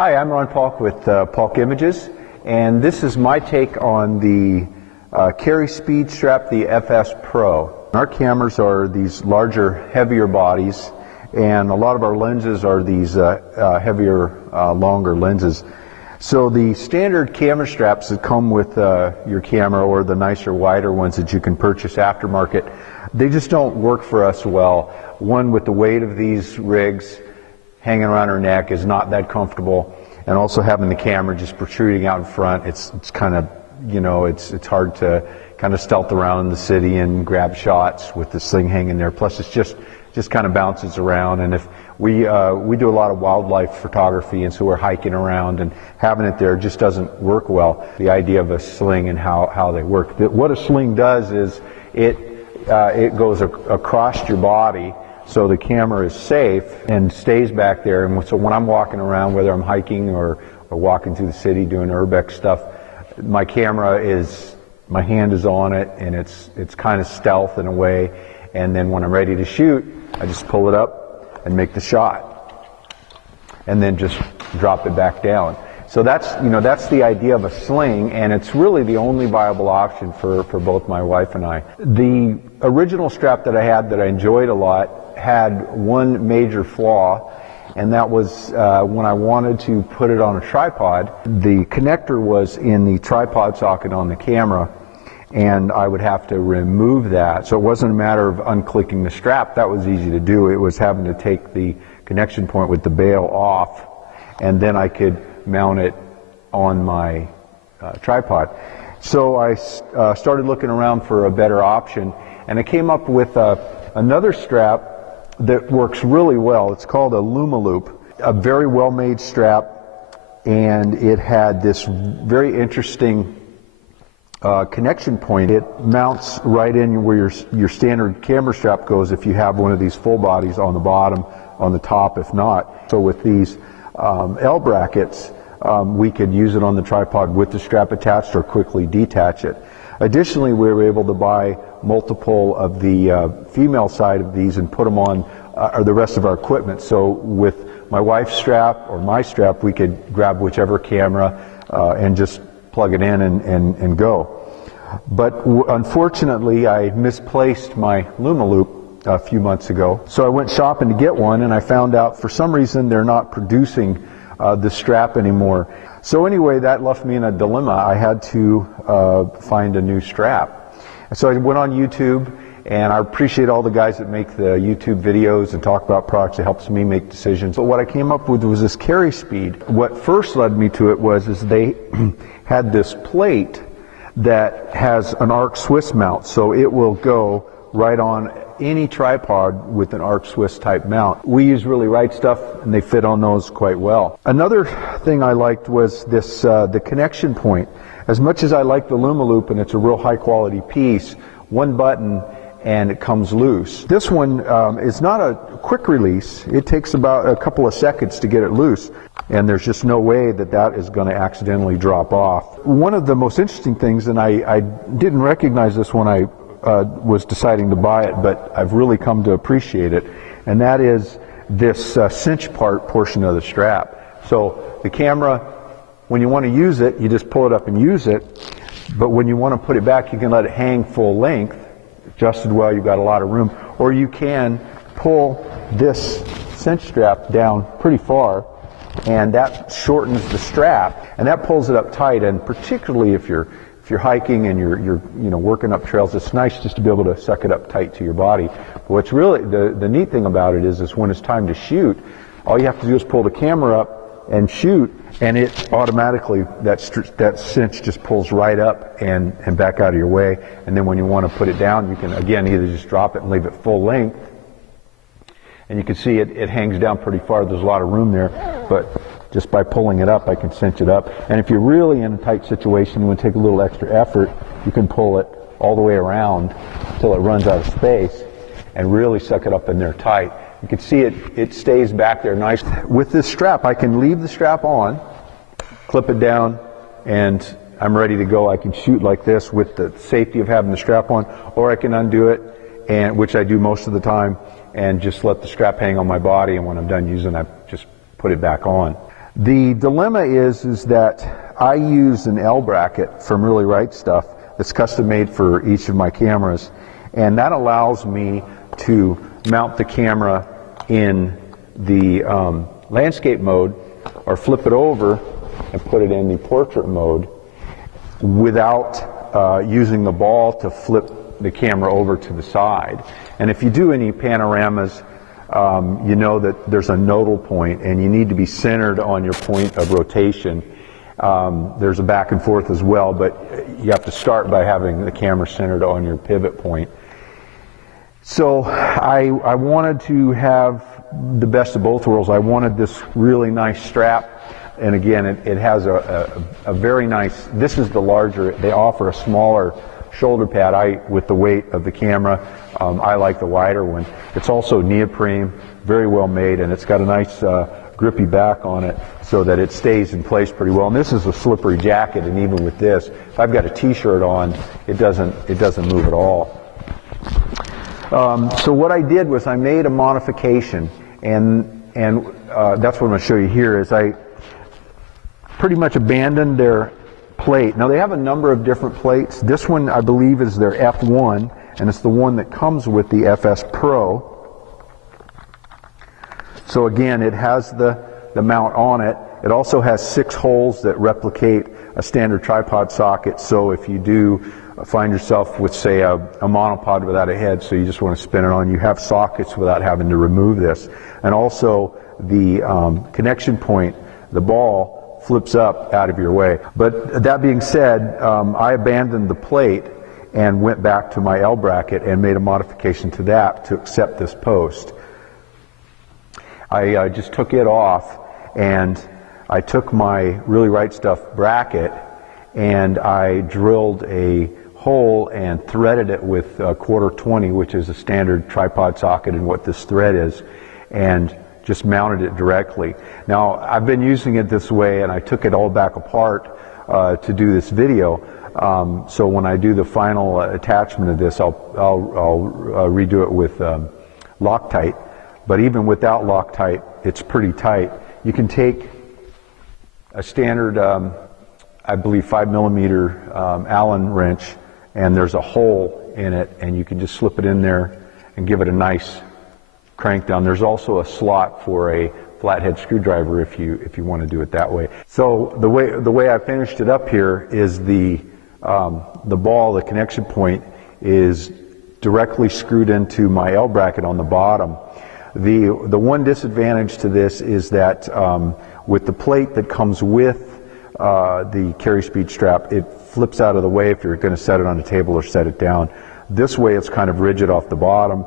Hi, I'm Ron Paulk with Paulk Images, and this is my take on the Carry Speed Strap, the FS Pro. Our cameras are these larger, heavier bodies, and a lot of our lenses are these heavier, longer lenses. So the standard camera straps that come with your camera, or the nicer, wider ones that you can purchase aftermarket, they just don't work for us well. One, with the weight of these rigs hanging around her neck is not that comfortable, and also having the camera just protruding out in front, it's kind of, you know, it's hard to kind of stealth around the city and grab shots with the Sling hanging there. Plus, it's just kind of bounces around, and if we do a lot of wildlife photography, and so we're hiking around, and having it there just doesn't work well. The idea of a Sling and how they work. What a Sling does is it goes across your body, so the camera is safe and stays back there. And so when I'm walking around, whether I'm hiking or walking through the city doing urbex stuff, my camera is, my hand is on it, and it's kind of stealth in a way. And then when I'm ready to shoot, I just pull it up and make the shot, and then just drop it back down. So that's the idea of a Sling, and it's really the only viable option for both my wife and I. The original strap that I had that I enjoyed a lot had one major flaw, and that was when I wanted to put it on a tripod, the connector was in the tripod socket on the camera, and I would have to remove that. So it wasn't a matter of unclicking the strap. That was easy to do. It was having to take the connection point with the bail off, and then I could mount it on my tripod. So I started looking around for a better option, and I came up with another strap that works really well. It's called a Lumaloop, a very well-made strap, and it had this very interesting connection point. It mounts right in where your standard camera strap goes if you have one of these full bodies on the bottom, on the top if not. So with these L brackets, we could use it on the tripod with the strap attached or quickly detach it. Additionally, we were able to buy multiple of the female side of these and put them on the rest of our equipment. So with my wife's strap or my strap, we could grab whichever camera and just plug it in and go. But unfortunately, I misplaced my Lumaloop a few months ago. So I went shopping to get one, and I found out for some reason they're not producing the strap anymore. So anyway, that left me in a dilemma. I had to find a new strap. So I went on YouTube, and I appreciate all the guys that make the YouTube videos and talk about products. It helps me make decisions. But what I came up with was this Carry Speed. What first led me to it was they had this plate that has an arc Swiss mount, so it will go right on any tripod with an arc Swiss type mount. We use Really Right stuff, and they fit on those quite well. Another thing I liked was this the connection point. As much as I like the Lumaloop, and it's a real high quality piece, one button and it comes loose. This one is not a quick release. It takes about a couple of seconds to get it loose, and there's just no way that is going to accidentally drop off. One of the most interesting things, and I didn't recognize this when I was deciding to buy it, but I've really come to appreciate it, and that is this cinch portion of the strap. So the camera, when you want to use it, you just pull it up and use it, but when you want to put it back, you can let it hang full length, adjusted well, you've got a lot of room, or you can pull this cinch strap down pretty far, and that shortens the strap, and that pulls it up tight. And particularly if you're hiking and you're working up trails, it's nice just to be able to suck it up tight to your body. But what's really the neat thing about it is when it's time to shoot, all you have to do is pull the camera up and shoot, and it automatically, that cinch just pulls right up and back out of your way. And then when you want to put it down, you can again either just drop it and leave it full length, and you can see it hangs down pretty far. There's a lot of room there, but just by pulling it up, I can cinch it up. And if you're really in a tight situation, you want to take a little extra effort, you can pull it all the way around until it runs out of space and really suck it up in there tight. You can see it stays back there nice. With this strap, I can leave the strap on, clip it down, and I'm ready to go. I can shoot like this with the safety of having the strap on, or I can undo it, and which I do most of the time, and just let the strap hang on my body, and when I'm done using it, I just put it back on. The dilemma is that I use an L bracket from Really Right Stuff that's custom made for each of my cameras, and that allows me to mount the camera in the landscape mode or flip it over and put it in the portrait mode without using the ball to flip the camera over to the side. And if you do any panoramas, you know that there's a nodal point and you need to be centered on your point of rotation. There's a back and forth as well, but you have to start by having the camera centered on your pivot point. So I wanted to have the best of both worlds. I wanted this really nice strap, and again, it has a very nice, this is the larger, they offer a smaller shoulder pad. With the weight of the camera, I like the wider one. It's also neoprene, very well made, and it's got a nice grippy back on it so that it stays in place pretty well. And this is a slippery jacket, and even with this, if I've got a t-shirt on, it doesn't move at all. So what I did was I made a modification, and that's what I'm going to show you here. Is I pretty much abandoned their plate. Now they have a number of different plates. This one I believe is their F1, and it's the one that comes with the FS Pro. So again, it has the mount on it. It also has 6 holes that replicate a standard tripod socket. So if you do find yourself with, say, a monopod without a head, so you just want to spin it on, you have sockets without having to remove this. And also the connection point, the ball, flips up out of your way. But that being said, I abandoned the plate and went back to my L bracket and made a modification to that to accept this post. I just took it off, and I took my Really Right Stuff bracket and I drilled a hole and threaded it with quarter 20, which is a standard tripod socket and what this thread is, and just mounted it directly. Now I've been using it this way, and I took it all back apart to do this video. So when I do the final attachment of this, I'll redo it with Loctite. But even without Loctite, it's pretty tight. You can take a standard, I believe 5mm Allen wrench, and there's a hole in it, and you can just slip it in there and give it a nice crank down. There's also a slot for a flathead screwdriver if you want to do it that way. So the way I finished it up here is the ball, the connection point, is directly screwed into my L bracket on the bottom. The one disadvantage to this is that with the plate that comes with the carry speed strap, it flips out of the way if you're going to set it on a table or set it down. This way it's kind of rigid off the bottom,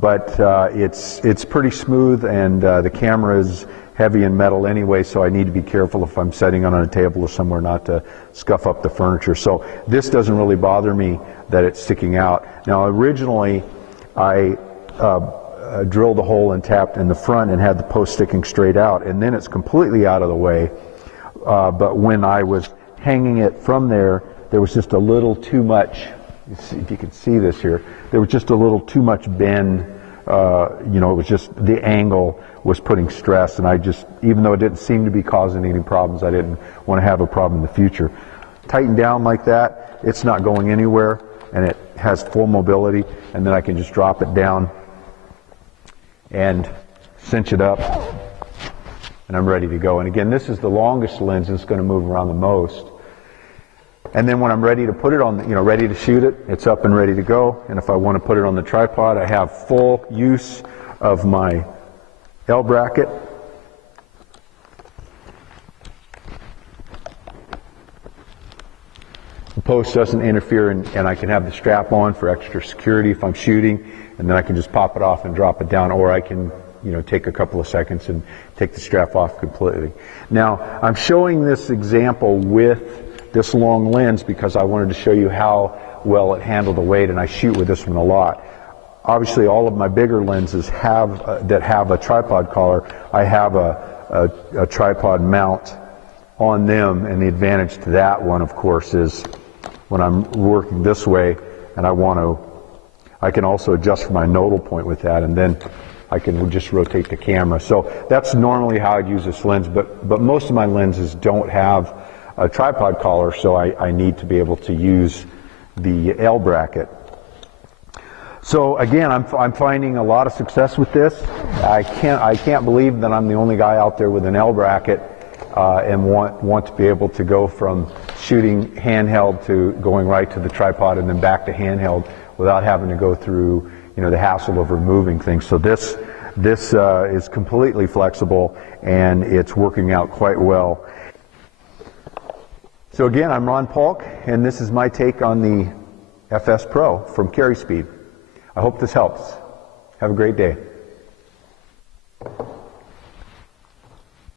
but it's pretty smooth, and the camera is heavy in metal anyway, so I need to be careful if I'm setting it on a table or somewhere not to scuff up the furniture. So this doesn't really bother me that it's sticking out. Now originally I drilled a hole and tapped in the front and had the post sticking straight out, and then it's completely out of the way. But when I was hanging it from there was just a little too much, if you can see this here, there was just a little too much bend. It was just, the angle was putting stress, and I just, even though it didn't seem to be causing any problems, I didn't want to have a problem in the future. Tighten down like that, it's not going anywhere, and it has full mobility, and then I can just drop it down and cinch it up, and I'm ready to go. And again, this is the longest lens, and it's going to move around the most. And then when I'm ready to put it on, ready to shoot it, it's up and ready to go. And if I want to put it on the tripod, I have full use of my L bracket. The post doesn't interfere, and I can have the strap on for extra security if I'm shooting, and then I can just pop it off and drop it down, or I can take a couple of seconds and take the strap off completely. Now, I'm showing this example with this long lens because I wanted to show you how well it handled the weight, and I shoot with this one a lot. Obviously, all of my bigger lenses that have a tripod collar, I have a tripod mount on them, and the advantage to that one, of course, is when I'm working this way and I can also adjust for my nodal point with that, and then I can just rotate the camera. So that's normally how I'd use this lens, but most of my lenses don't have a tripod collar, so I need to be able to use the L bracket. So again, I'm finding a lot of success with this. I can't believe that I'm the only guy out there with an L bracket and want to be able to go from shooting handheld to going right to the tripod and then back to handheld without having to go through, you know, the hassle of removing things. So this is completely flexible and it's working out quite well. So again, I'm Ron Paulk, and this is my take on the FS Pro from Carry Speed. I hope this helps. Have a great day.